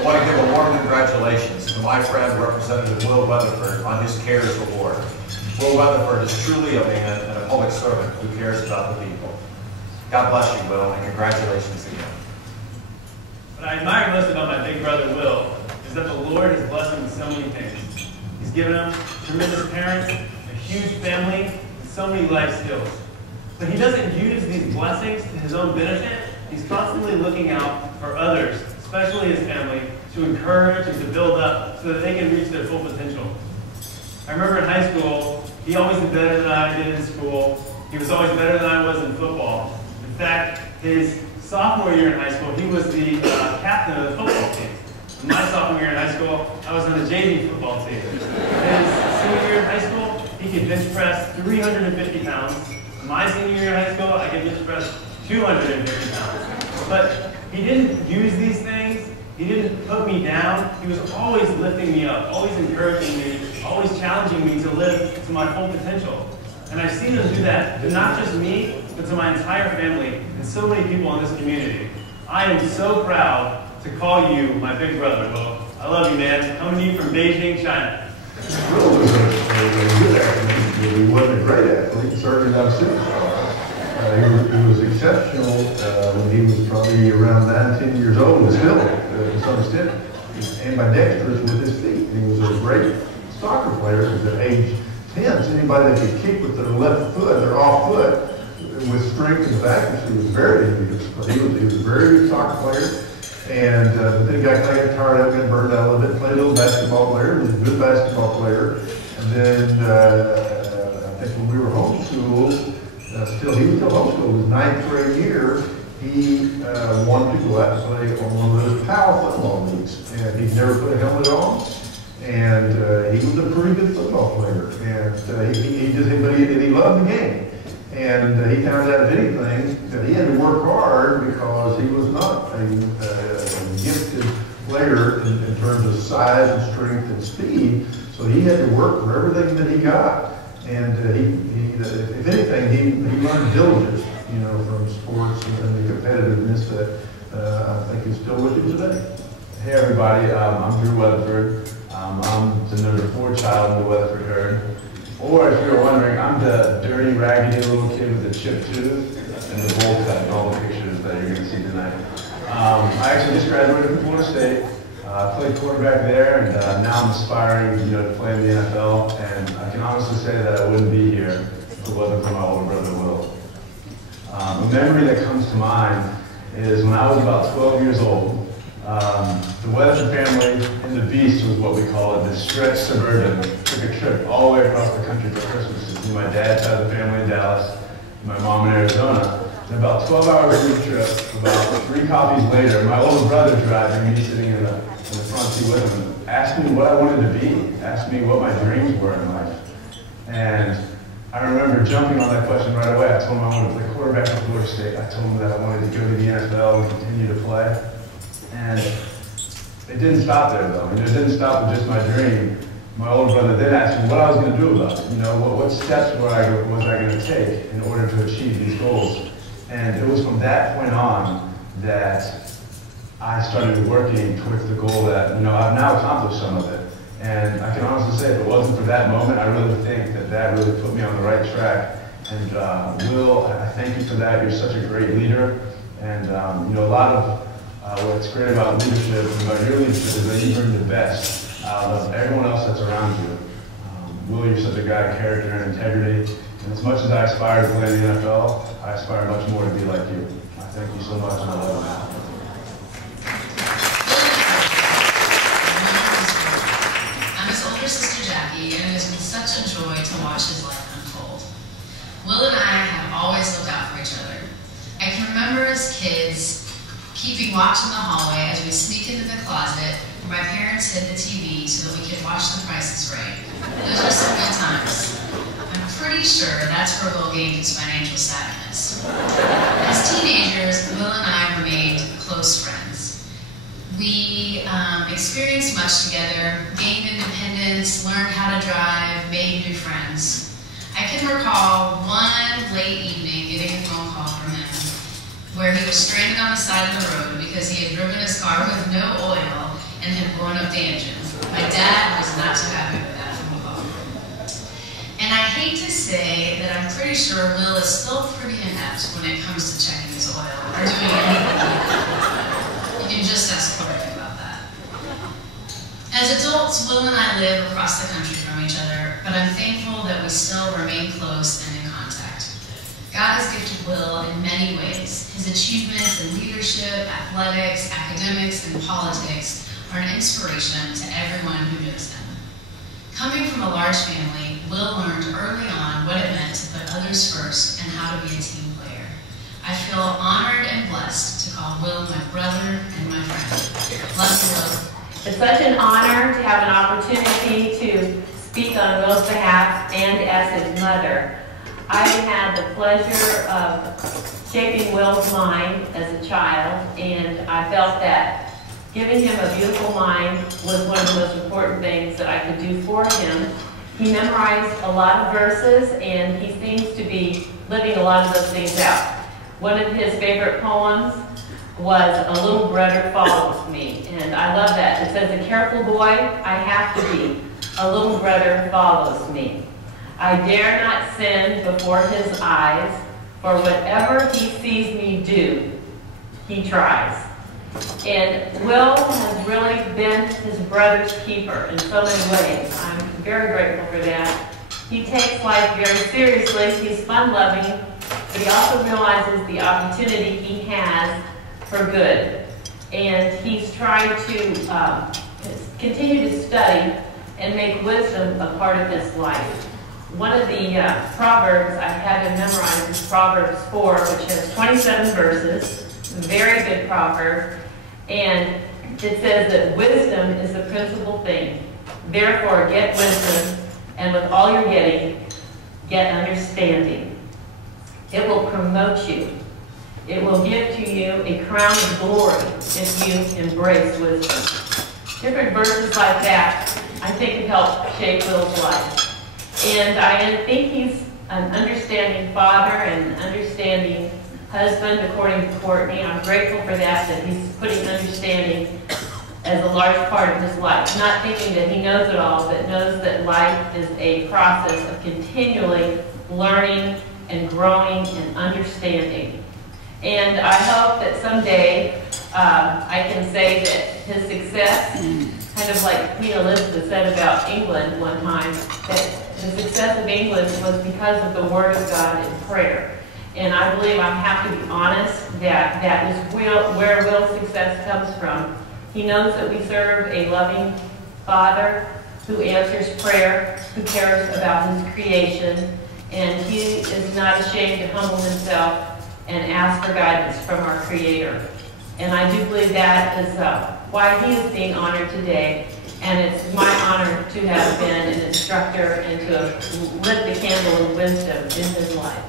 I want to give a warm congratulations to my friend, Representative Will Weatherford, on his CARES Award. Will Weatherford is truly a man and a public servant who cares about the people. God bless you, Will, and congratulations again. What I admire most about my big brother, Will, is that the Lord has blessed him with so many things. He's given him tremendous parents, a huge family, and so many life skills. But he doesn't use these blessings to his own benefit. He's constantly looking out for others, especially his family, to encourage and to build up so that they can reach their full potential. I remember in high school, he always did better than I did in school. He was always better than I was in football. In fact, his sophomore year in high school, he was the captain of the football team. In my sophomore year in high school, I was on the JV football team. His senior year in high school, he could bench press 350 pounds. In my senior year in high school, I could bench press 250 pounds. But he didn't use these things. He didn't put me down. He was always lifting me up, always encouraging me, always challenging me to live to my full potential. And I've seen him do that to not just me, but to my entire family and so many people in this community. I am so proud to call you my big brother, Will. I love you, man. Coming to you from Beijing, China. Will was a good athlete, but he wasn't a great athlete, certainly not a superstar. He was exceptional when he was probably around 9, 10 years old, and still, to some extent, ambidextrous with his feet. He was a great soccer player at age 10. So anybody that could kick with their left foot, their off foot, with strength and accuracy was very envious. But he was a very good soccer player. And but then he got kind of tired of it, got burned out a little bit, played a little basketball player, was a good basketball player. And then I think when we were homeschooled, he was still homeschooled. His 9th grade year, he wanted to go out and play on one of those power football leagues. And he'd never put a helmet on. And he was a pretty good football player. And he loved the game. And he found out, if anything, that he had to work hard because he was not a gifted player in terms of size and strength and speed. So he had to work for everything that he got. And if anything, he learned diligence, from sports and the competitiveness that I think is still with him today. Hey everybody, I'm Drew Weatherford. I'm the number 4 child in the Weatherford herd. Or if you're wondering, I'm the dirty, raggedy little kid with the chipped tooth and the bowl cut in all the pictures that you're going to see tonight. I actually just graduated from Florida State. I played quarterback there, and now I'm aspiring, to play in the NFL. And I can honestly say that I wouldn't be here if it wasn't for my older brother, Will. A memory that comes to mind is when I was about 12 years old. The Weatherford family in the Beast was what we call it, the stretch suburban. Took a trip all the way across the country for Christmas to see my dad's side of the family in Dallas, my mom in Arizona. And about 12 hours into the trip, about 3 coffees later, my older brother driving, me sitting in the front seat with him, asked me what I wanted to be, asked me what my dreams were in life. And I remember jumping on that question right away. I told him I wanted to play quarterback at Florida State. I told him that I wanted to go to the NFL and continue to play. And it didn't stop there, though. It didn't stop with just my dream. My older brother then asked me what I was going to do about it. What steps was I going to take in order to achieve these goals? And it was from that point on that I started working towards the goal that, I've now accomplished some of it. And I can honestly say, if it wasn't for that moment, I really think that really put me on the right track. And Will, I thank you for that. You're such a great leader. And, a lot of what's great about leadership and about your leadership is that you bring the best out of everyone else that's around you. Will, you're such a guy of character and integrity. And as much as I aspire to play in the NFL, I aspire much more to be like you. I thank you so much, and I love you. I'm his older sister, Jackie, and it has been such a joy to watch his life unfold. Will and I have always looked out for each other. I can remember as kids keeping watch in the hallway as we sneaked into the closet where my parents hid the TV so that we could watch The Price is Right. Those were some good times. I'm pretty sure that's where Will gained his financial savviness. As teenagers, Will and I remained close friends. We experienced much together, gained independence, learned how to drive, made new friends. I can recall one late evening getting a phone call from him where he was stranded on the side of the road because he had driven his car with no oil up the engine. My dad was not too happy with that from above. And I hate to say that I'm pretty sure Will is still pretty inept when it comes to checking his oil or doing anything. You can just ask Courtney about that. As adults, Will and I live across the country from each other, but I'm thankful that we still remain close and in contact. God has gifted Will in many ways. His achievements in leadership, athletics, academics, and politics are an inspiration to everyone who knows him. Coming from a large family, Will learned early on what it meant to put others first and how to be a team player. I feel honored and blessed to call Will my brother and my friend. Bless you, Will. It's such an honor to have an opportunity to speak on Will's behalf and as his mother. I had the pleasure of shaping Will's mind as a child, and I felt that giving him a beautiful mind was one of the most important things that I could do for him. He memorized a lot of verses, and he seems to be living a lot of those things out. One of his favorite poems was "A Little Brother Follows Me," and I love that. It says, "A careful boy I have to be, a little brother follows me. I dare not sin before his eyes, for whatever he sees me do, he tries." And Will has really been his brother's keeper in so many ways. I'm very grateful for that. He takes life very seriously. He's fun-loving, but he also realizes the opportunity he has for good. And he's trying to continue to study and make wisdom a part of his life. One of the Proverbs I have him memorize is Proverbs 4, which has 27 verses. A very good proverb. And it says that wisdom is the principal thing. Therefore, get wisdom, and with all you're getting, get understanding. It will promote you. It will give to you a crown of glory if you embrace wisdom. Different verses like that, I think, have helped shape Will's life. And I think he's an understanding father and an understanding husband, according to Courtney. I'm grateful for that he's putting understanding as a large part of his life. Not thinking that he knows it all, but knows that life is a process of continually learning and growing and understanding. And I hope that someday I can say that his success, kind of like Queen Elizabeth said about England one time, that the success of England was because of the Word of God and prayer. And I believe I have to be honest that that is where Will's success comes from. He knows that we serve a loving Father who answers prayer, who cares about his creation, and he is not ashamed to humble himself and ask for guidance from our Creator. And I do believe that is why he is being honored today. And it's my honor to have been an instructor and to have lit the candle of wisdom in his life.